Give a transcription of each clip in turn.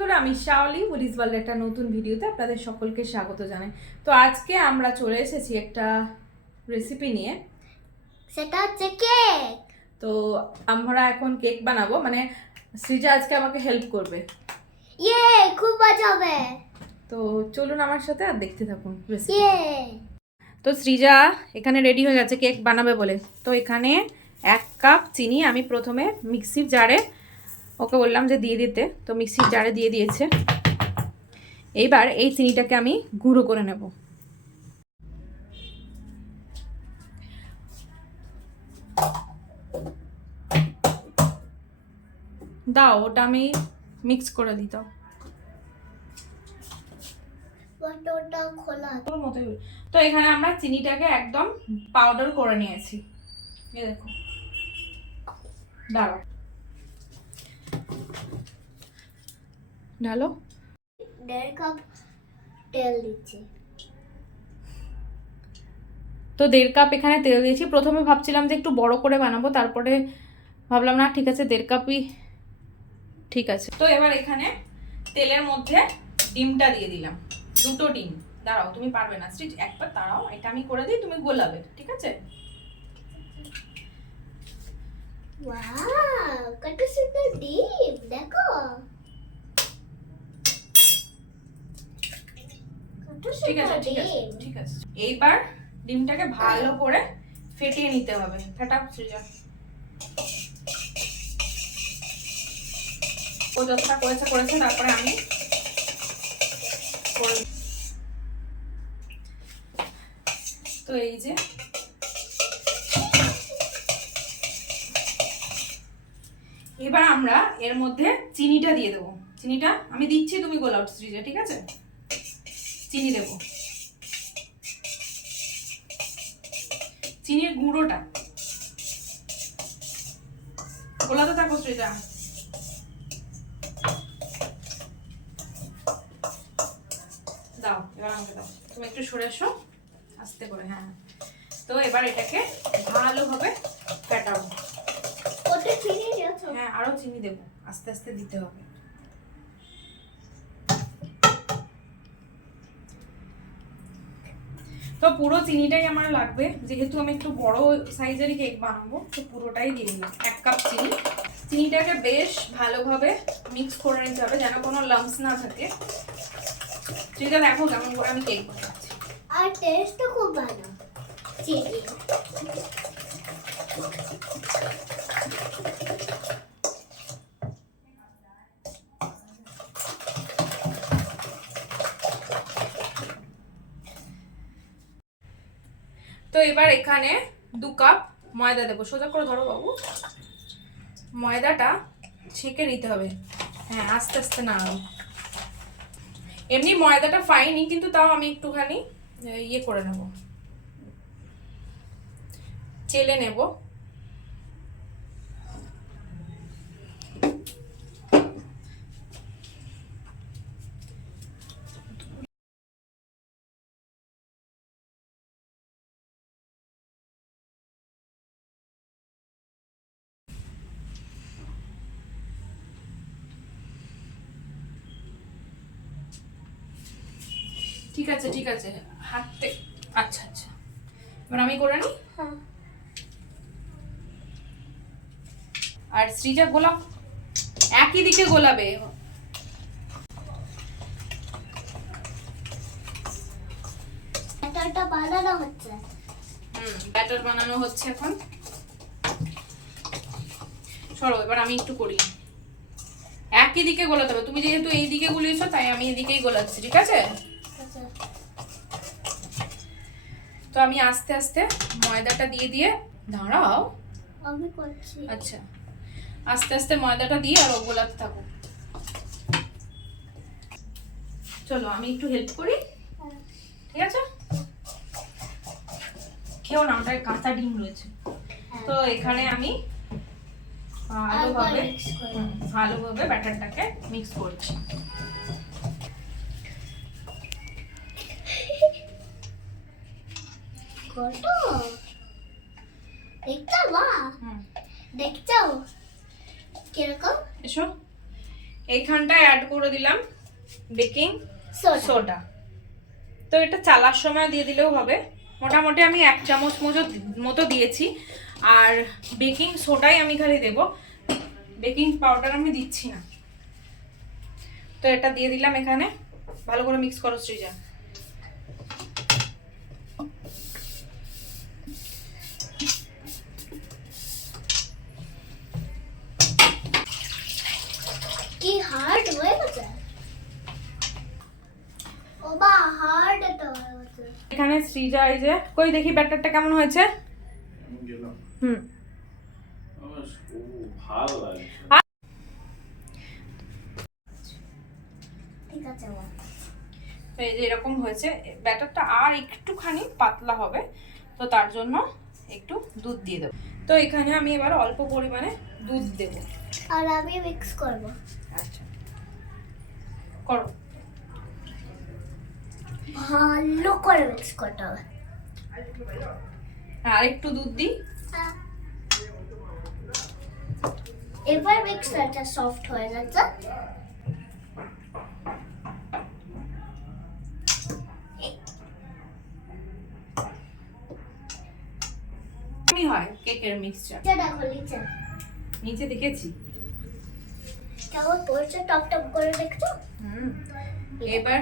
বন্ধুরা আমি শাওলি উডিস ওয়ার্ল্ড একটা নতুন ভিডিওতে আপনাদের সকলকে স্বাগত জানাই। তো আজকে আমরা চলে এসেছি একটা রেসিপি নিয়ে। সেটা হচ্ছে কেক তো আমরা এখন কেক বানাবো মানে সৃজা আজকে আমাকে হেল্প করবে। ইয়ে খুব মজা হবে! তো চলুন আমার সাথে আর দেখতে থাকুন রেসিপি ইয়ে তো সৃজা এখানে রেডি হয়ে গেছে কেক বানাবে বলে। তো এখানে এক কাপ চিনি আমি প্রথমে মিক্সির জারে ওকে বললাম যে দিয়ে দিতে তো মিক্সির জারে দিয়ে দিয়েছে। এইবার এই চিনিটাকে আমি গুঁড়ো করে নেব। দাও ওটা আমি মিক্স করে দিতাম। হলো। তো এখানে আমরা চিনিটাকে একদম পাউডার করে নিয়েছি। দেখো। দাঁড়াও। ঢালো দেড় কাপ তেল দিচ্ছি। তো দেড় কাপ এখানে তেল দিয়েছি। প্রথমে ভাবছিলাম যে একটু বড় করে বানাবো তারপরে ভাবলাম না ঠিক আছে দেড় কাপই ঠিক আছে। তো এবার এখানে তেলের মধ্যে ডিমটা দিয়ে দিলাম। দুটো ডিম। দাঁড়াও তুমি পারবে না। স্টিচ একবার দাঁড়াও এটা আমি করে দিই তুমি গোলাবে ঠিক আছে? ওয়াও কত সুন্দর ডিম দেখো। ঠিক আছে ঠিক আছে ঠিক আছে। এইবার ডিমটাকে ভালো করে ফেটিয়ে নিতে হবে। ফেটা সৃজা। ও যতটা করেছে করেছে তারপরে আমি তো এই যে এবার আমরা এর মধ্যে চিনিটা দিয়ে দেবো। চিনিটা আমি দিচ্ছি তুমি গোলাউট সৃজা ঠিক আছে? চিনি দেবো। চিনির গুঁড়োটা। গোলাতে থাকো শ্রীজা দাও এবার আমাকে দাও। তুমি একটু সরে এসো আস্তে করে হ্যাঁ। তো এবার এটাকে ভালোভাবে ফেটাবো। হ্যাঁ আরও চিনি দেবো। আস্তে আস্তে দিতে হবে। তো পুরো চিনিটাই আমার লাগবে। যেহেতু আমি একটু বড় সাইজেরই কেক বানাবো, তো পুরোটাই দিয়ে দিলাম। এক কাপ চিনি। চিনিটাকে বেশ ভালোভাবে মিক্স করে নিতে হবে যেন কোনো লাম্পস না থাকে। চিনিটা দেখো কেমন করে আমি কেক বানাচ্ছি। আর টেস্টও খুব ভালো। চিনি। এবার এখানে দু কাপ ময়দা দেবো। সোজা করে ধরো বাবু। ময়দাটা ছেঁকে নিতে হবে। হ্যাঁ আস্তে আস্তে না এমনি ময়দাটা ফাইনি কিন্তু তাও আমি একটুখানি ইয়ে করে নেব। চেলে নেব। ঠিক আছে ঠিক আছে। হাতে আচ্ছা আচ্ছা। এবার আমি করে নিই? হ্যাঁ। আর শ্রীজা গোলাপ একই দিকে গোলাবে ব্যাটারটা বানানো হচ্ছে। হুম ব্যাটার বানানো হচ্ছে এখন। সরো এবার আমি একটু করি। একই দিকে গোলাতে হবে। তুমি যেহেতু এই দিকে গুলিয়েছো তাই আমি এদিকেই গোলাচ্ছি ঠিক আছে আচ্ছা তো আমি আস্তে আস্তে ময়দাটা দিয়ে দিয়ে দাঁড়াও। আমি করছি। আচ্ছা। আস্তে আস্তে ময়দাটা দিয়ে আর ও গোলাতে থাকো। চলো আমি একটু হেল্প করি। ঠিক আছে? কেউ না ওটায় কাঁচা ডিম রয়েছে। তো এখানে আমি ভালোভাবে ভালোভাবে ব্যাটারটাকে মিক্স করছি। কত দেখছ মা দেখছ কীরকম এসো। এইখানটায় অ্যাড করে দিলাম বেকিং সোডা তো এটা চালার সময় দিয়ে দিলেও হবে। মোটামুটি আমি এক চামচ মতো মতো দিয়েছি। আর বেকিং সোডাই আমি খালি দেব। বেকিং পাউডার আমি দিচ্ছি না। তো এটা দিয়ে দিলাম এখানে। ভালো করে মিক্স করো সৃজা। কি হার্ড হয়ে গেছে ও বা হার্ড এটা হয়ে এখানে সৃজা এই যে কই দেখি ব্যাটারটা কেমন হয়েছে? হুম। ভালো লাগছে। ঠিক আছে তো এই যে এরকম হয়েছে ব্যাটারটা আর একটুখানি পাতলা হবে তো তার জন্য একটু দুধ দিয়ে দেবো। তো এখানে আমি এবার অল্প পরিমাণে দুধ দেবো। আর আমি মিক্স করব। আচ্ছা। করো। ভালো করে মিক্স করতে হবে। আর একটু দুধ দিই। হ্যাঁ। এবার মিক্সারটা সফট হয়ে যাচ্ছে হয় কেকের মিক্সচার? নিচে নিচে। নিচে দেখেছি। পড়ছে টপ টপ করে দেখছ? হুম এবার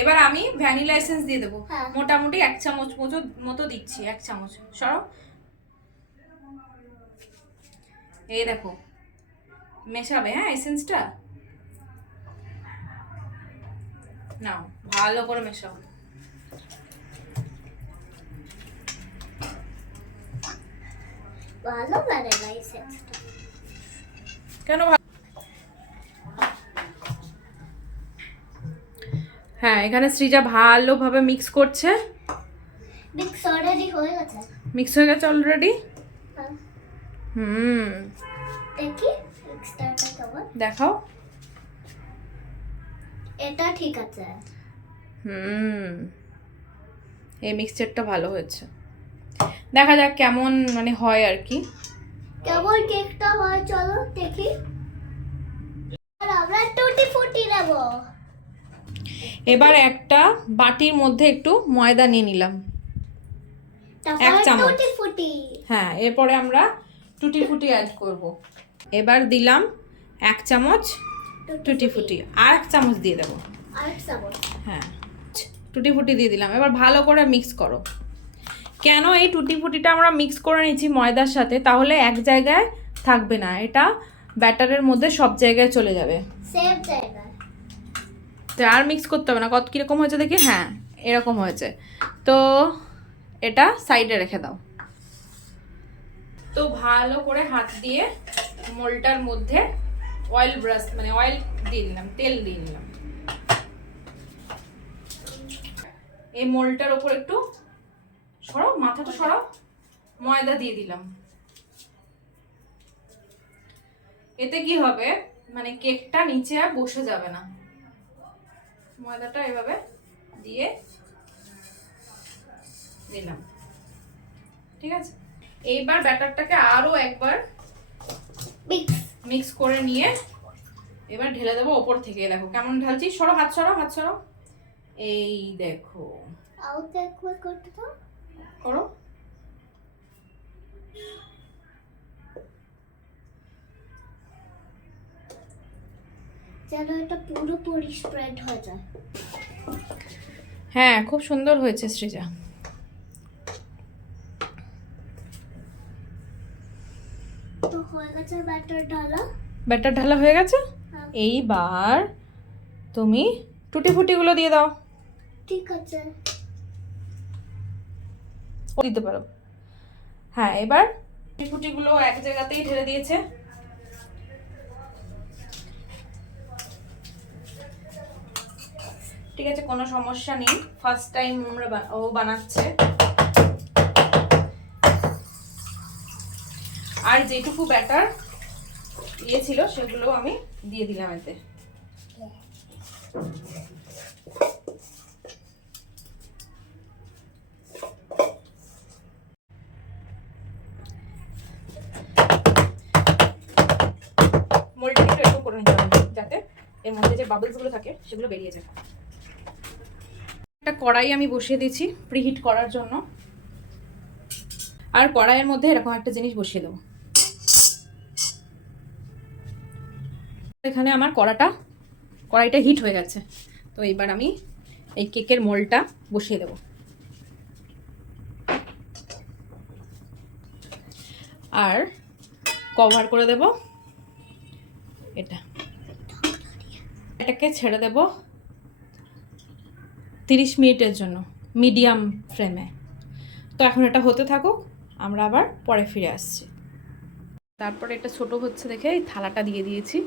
এবার আমি ভ্যানিলা এসেন্স দিয়ে দেবো। হ্যাঁ। মোটামুটি এক চামচ মতো মতো দিচ্ছি এক চামচ। সরো। এই দেখো মেশাবে হ্যাঁ এসেন্সটা নাও ভালো করে মেশাও। ভালো লাগে না এই সেন্সটা কেন হ্যাঁ এখানে সৃজা ভালোভাবে মিক্স করছে। মিক্স অলরেডি হয়ে গেছে। মিক্স হয়ে গেছে অলরেডি হ্যাঁ। হুম। দেখি দেখাও। এটা ঠিক আছে। হুম। এই মিক্সচারটা ভালো হয়েছে। দেখা যাক কেমন মানে হয় আর কি। কেমন কেকটা হয় চলো দেখি। আর আমরা টুটি ফুটি নেব। এবার একটা বাটির মধ্যে একটু ময়দা নিয়ে নিলাম। এক চামচ। হ্যাঁ এরপরে আমরা টুটি ফুটি অ্যাড করব। এবার দিলাম এক চামচ টুটি ফুটি আর এক চামচ দিয়ে দেবো। হ্যাঁ টুটি ফুটি দিয়ে দিলাম। এবার ভালো করে মিক্স করো। কেন এই টুটি ফুটিটা আমরা মিক্স করে নিচ্ছি ময়দার সাথে? তাহলে এক জায়গায় থাকবে না। এটা ব্যাটারের মধ্যে সব জায়গায় চলে যাবে। জায়গায়। তো আর মিক্স করতে হবে না। কত কীরকম হয়েছে দেখি? হ্যাঁ এরকম হয়েছে। তো এটা সাইডে রেখে দাও। তো ভালো করে হাত দিয়ে মোলটার মধ্যে অয়েল ব্রাশ মানে অয়েল দিয়ে দিলাম তেল দিয়ে নিলাম। এই মোলটার ওপর একটু সরাও, মাথাটা সরাও, ময়দা দিয়ে দিলাম। এতে কি হবে? মানে কেকটা নিচে আর বসে যাবে না। ময়দাটা এভাবে দিয়ে দিলাম ঠিক আছে? এইবার ব্যাটারটাকে আরও একবার মিক্স করে নিয়ে এবার ঢেলে দেবো ওপর থেকে। দেখো কেমন ঢালছি? সরো হাত সরো হাত সরো। এই দেখো। করো। যেন এটা পুরোপুরি স্প্রেড হয়ে যায়। হ্যাঁ খুব সুন্দর হয়েছে সৃজা। তো হয়ে গেছে ব্যাটার ঢালা। ব্যাটার ঢালা হয়ে গেছে? হ্যাঁ, এইবার তুমি টুটি ফুটিগুলো দিয়ে দাও। ঠিক আছে। দিতে পারো। হ্যাঁ এবার টুটি ফুটিগুলো এক জায়গাতেই ঢেলে দিয়েছে। ঠিক আছে, কোনো সমস্যা নেই। ফার্স্ট টাইম আমরা ও বানাচ্ছে। আর যেটুকু ব্যাটার ইয়ে ছিল, সেগুলো আমি দিয়ে দিলাম এতে। মোলটা একটু করে নিতে হবে, যাতে এর মধ্যে যে বাবলসগুলো থাকে, সেগুলো বেরিয়ে যায়। একটা কড়াই আমি বসিয়ে দিয়েছি প্রিহিট করার জন্য। আর কড়াইয়ের মধ্যে এরকম একটা জিনিস বসিয়ে দেবো। এখানে আমার কড়াটা, কড়াইটা হিট হয়ে গেছে। তো এবার আমি এই কেকের মোলটা বসিয়ে দেবো। আর কভার করে দেব এটা। এটাকে ছেড়ে দেব। তিরিশ মিনিটের জন্য, মিডিয়াম ফ্লেমে তো এখন এটা হতে থাকুক, আমরা আবার পরে ফিরে আসছি। তারপর এটা ছোট হচ্ছে দেখে এই থালাটা দিয়ে দিয়েছি।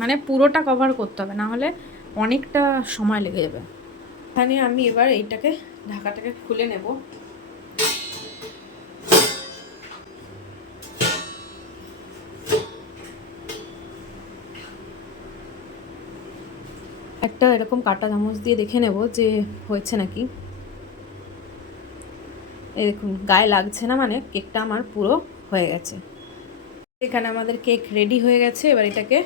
মানে পুরোটা কভার করতে হবে, না হলে অনেকটা সময় লেগে যাবে। এখানে আমি এবার এইটাকে, ঢাকাটাকে খুলে নেব। একটা এরকম কাটা চামচ দিয়ে দেখে নেব যে হয়েছে নাকি। এই দেখুন, গায়ে লাগছে না মানে কেকটা আমার পুরো হয়ে গেছে। এখানে আমাদের কেক রেডি হয়ে গেছে, এবার এটাকে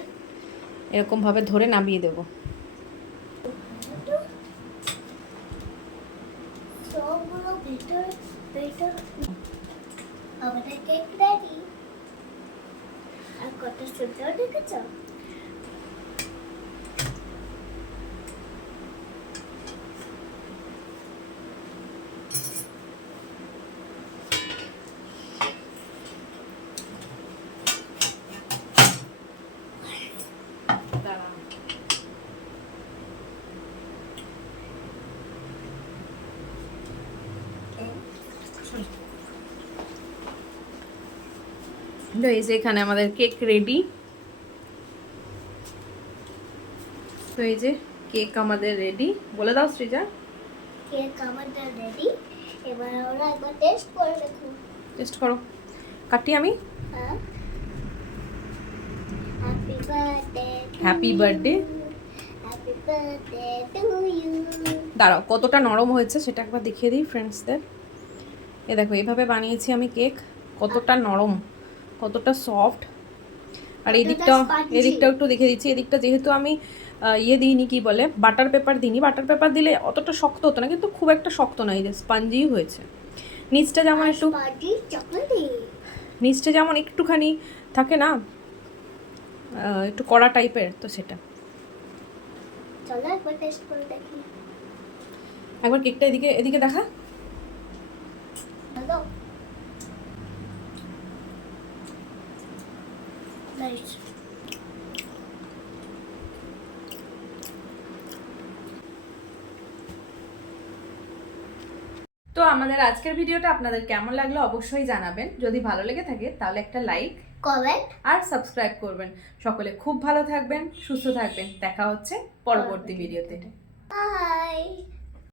এরকমভাবে ধরে নামিয়ে দেবো। আমাদের কেক রেডি। আর কত সুন্দর দেখেছ? তো এই যে এখানে আমাদের কেক রেডি তো এই যে কেক আমাদের রেডি বলে দাও সৃজা। কেক আমাদের রেডি এবার আমরা একবার টেস্ট করে দেখুন টেস্ট করো। কাটি আমি। হ্যাঁ। Happy birthday happy birthday happy birthday to you দাঁড়াও কতটা নরম হয়েছে সেটা একবার দেখিয়ে দিই ফ্রেন্ডসদের এ দেখো এইভাবে বানিয়েছি আমি কেক কতটা নরম। কতটা সফট আর এই কতটা দিকটা spongy। এই দিকটাও একটু দেখে দিচ্ছি। এদিকটা যেহেতু আমি ইয়ে দিইনি কি বলে বাটার পেপার দিইনি। বাটার পেপার দিলে অতটা শক্ত হতো না কিন্তু খুব একটা শক্ত নয় যে স্পঞ্জিই হয়েছে। নিচটা যেমন একটু নিচটা যেমন একটুখানি থাকে না একটু কড়া টাইপের তো সেটা। একবার কেকটা এদিকে এদিকে দেখা। নাইস তো আমাদের আজকের ভিডিওটা আপনাদের কেমন লাগল অবশ্যই জানাবেন। যদি ভালো লেগে থাকে তাহলে একটা লাইক কমেন্ট আর সাবস্ক্রাইব করবেন। সকলে খুব ভালো থাকবেন সুস্থ থাকবেন। দেখা হচ্ছে পরবর্তী ভিডিওতে। বাই